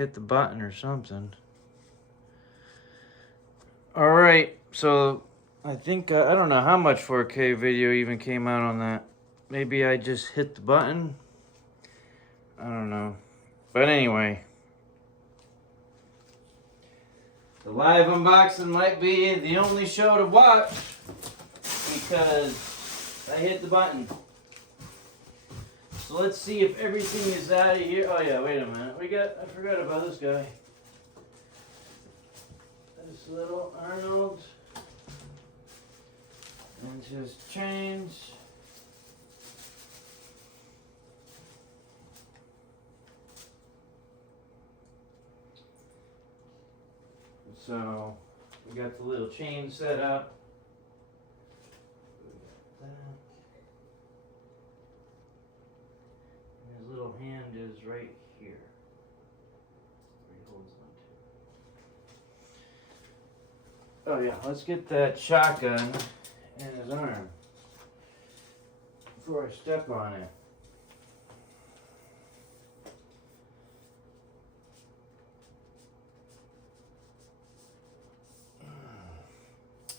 hit the button or something. All right, so I think I don't know how much 4K video even came out on that. Maybe I just hit the button. I don't know. But anyway, the live unboxing might be the only show to watch because I hit the button. So let's see if everything is out of here. Oh yeah, wait a minute. I forgot about this guy. This little Arnold. And his chains. So we got the little chain set up. And his little hand is right here. Where he holds them to. Oh yeah, let's get that shotgun in his arm before I step on it.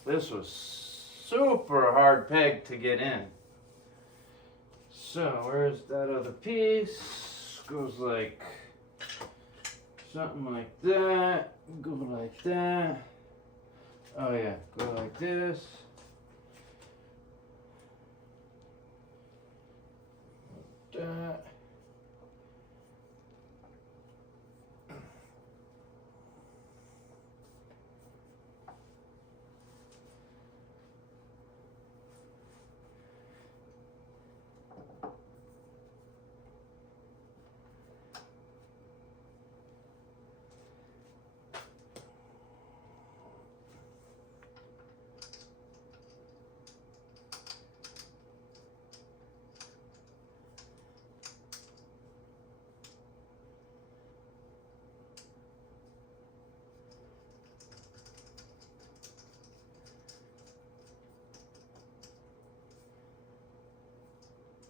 This was super hard peg to get in. So where's that other piece? Goes like something like that. Go like that. Oh yeah, go like this. Like that.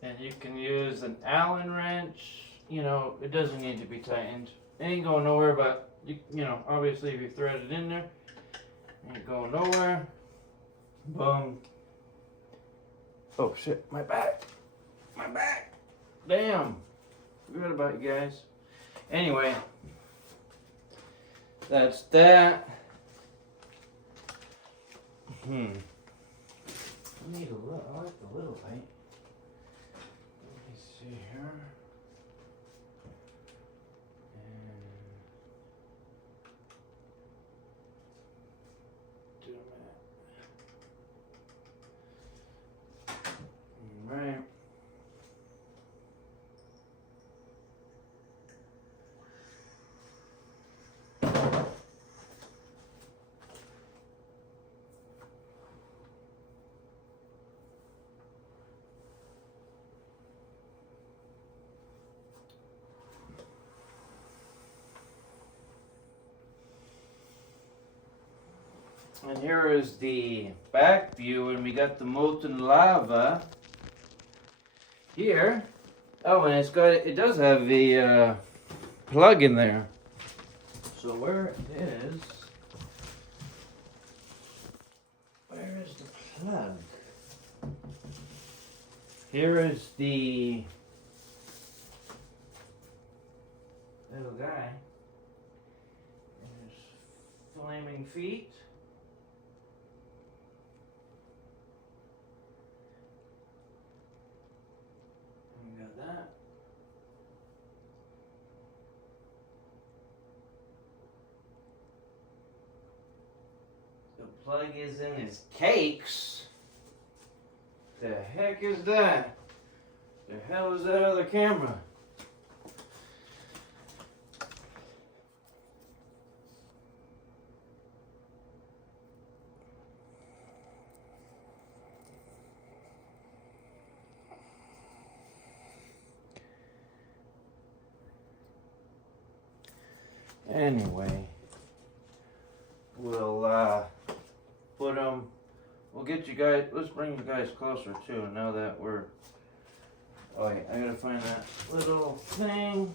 And you can use an Allen wrench. You know, it doesn't need to be tightened. It ain't going nowhere, but you know, obviously if you thread it in there, it ain't going nowhere. Boom. Oh shit, my back. My back. Damn. Forgot about you guys. Anyway, that's that. I need a little, I like the little light. See here. And do that. All right. And here is the back view, and we got the molten lava here. Oh, and it does have the plug in there. So where is the plug? Here is the little guy and his flaming feet. That. The plug is in his cakes. The heck is that? The hell is that other camera? Anyway, we'll put them. We'll get you guys. Let's bring you guys closer too. Now that we're. Oh yeah, I gotta find that little thing.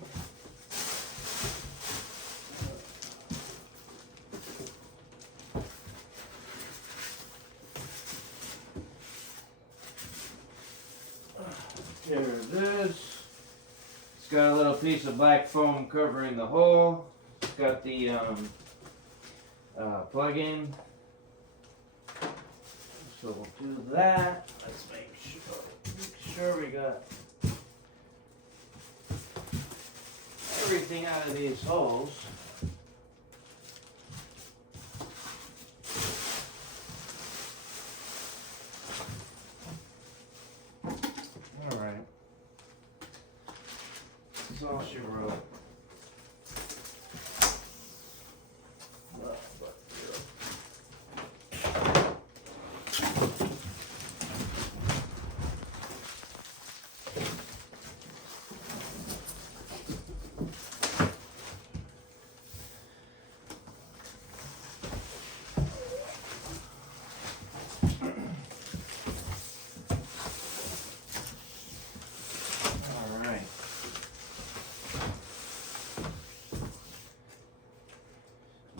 It's got a little piece of black foam covering the hole. It's got the plug-in. So we'll do that. Let's make sure we got everything out of these holes. All right. That's all she wrote.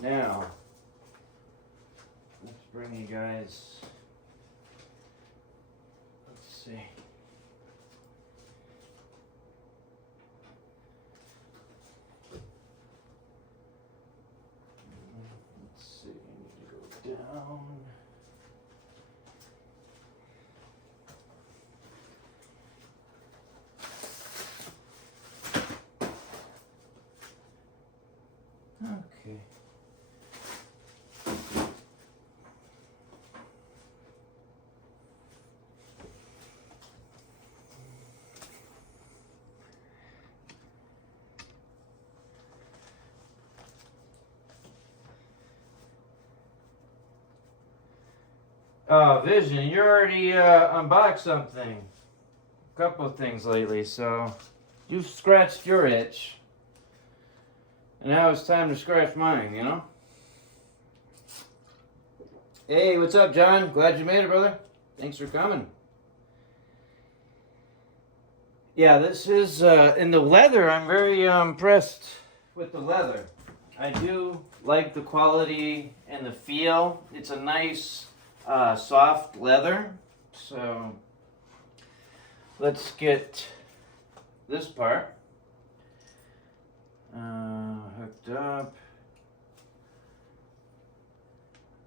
Now, let's bring you guys, let's see. Let's see, I need to go down. Okay. Vision, you already unboxed something. A couple of things lately, so you've scratched your itch. And now it's time to scratch mine, you know? Hey, what's up, John? Glad you made it, brother. Thanks for coming. Yeah, this is, in the leather, I'm very impressed with the leather. I do like the quality and the feel. It's a nice, soft leather. So, let's get this part hooked up.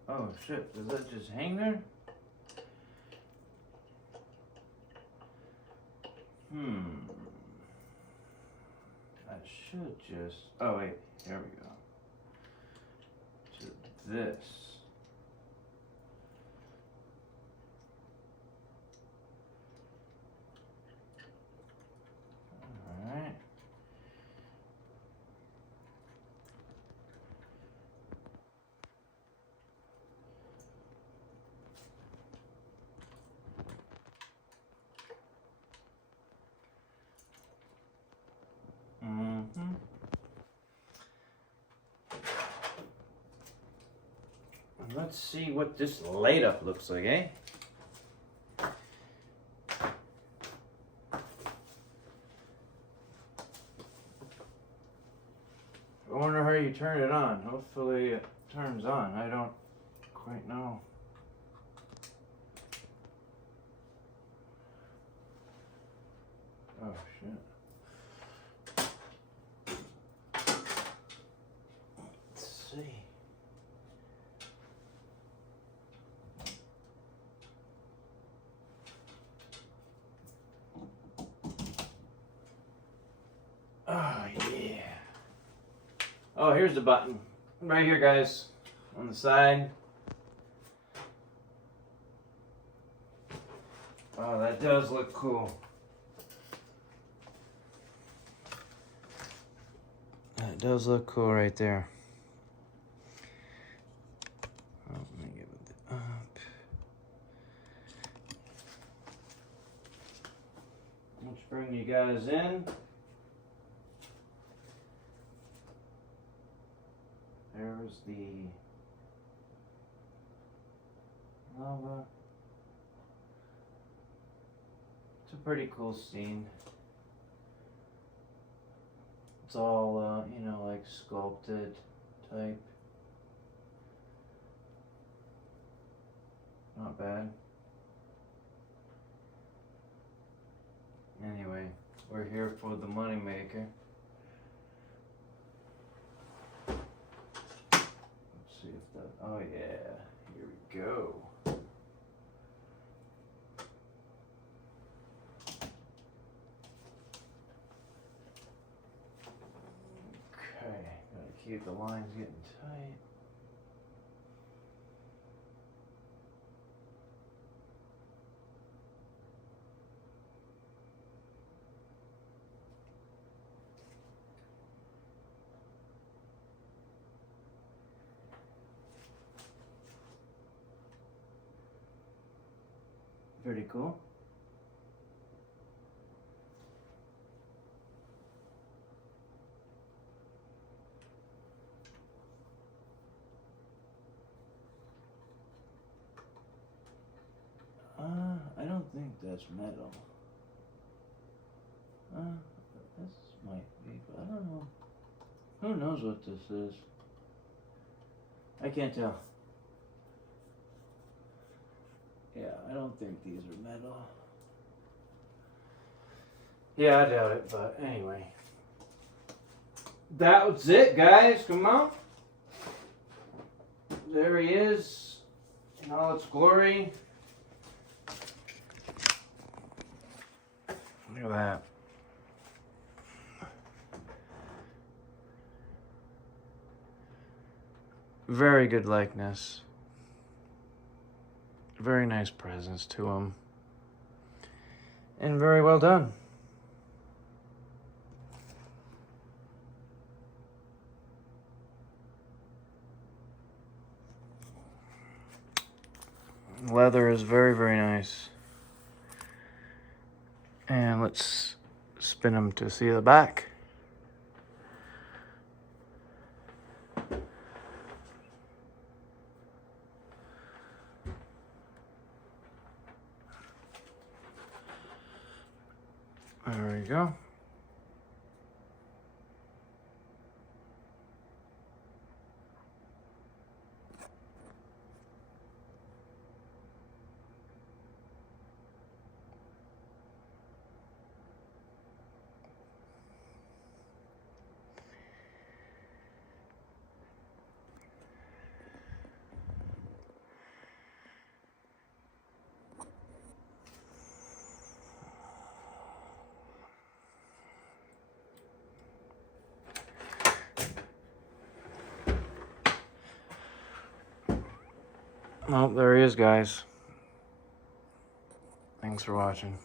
Oh shit, does that just hang there? I should just, oh wait, there we go. To this. Alright. Let's see what this laid up looks like, eh? I wonder how you turn it on. Hopefully it turns on. I don't quite know. Oh shit. Let's see. Oh yeah. Oh, here's the button. Right here, guys. On the side. Oh, that does look cool. That does look cool right there. Oh, let me get it up. Let's bring you guys in. There's the lava. It's a pretty cool scene. It's all, you know, like sculpted type. Not bad. Anyway, We're here for the money maker. Let's see if that, oh yeah, here we go. Okay, gotta keep the lines getting tight. Pretty cool. I don't think that's metal. This might be, but I don't know. Who knows what this is? I can't tell. Yeah, I don't think these are metal. Yeah, I doubt it, but anyway. That was it, guys. Come on. There he is in all its glory. Look at that. Very good likeness. Very nice presence to him. And very well done. Leather is very, very nice. And let's spin him to see the back. There we go. Oh, there he is, guys. Thanks for watching.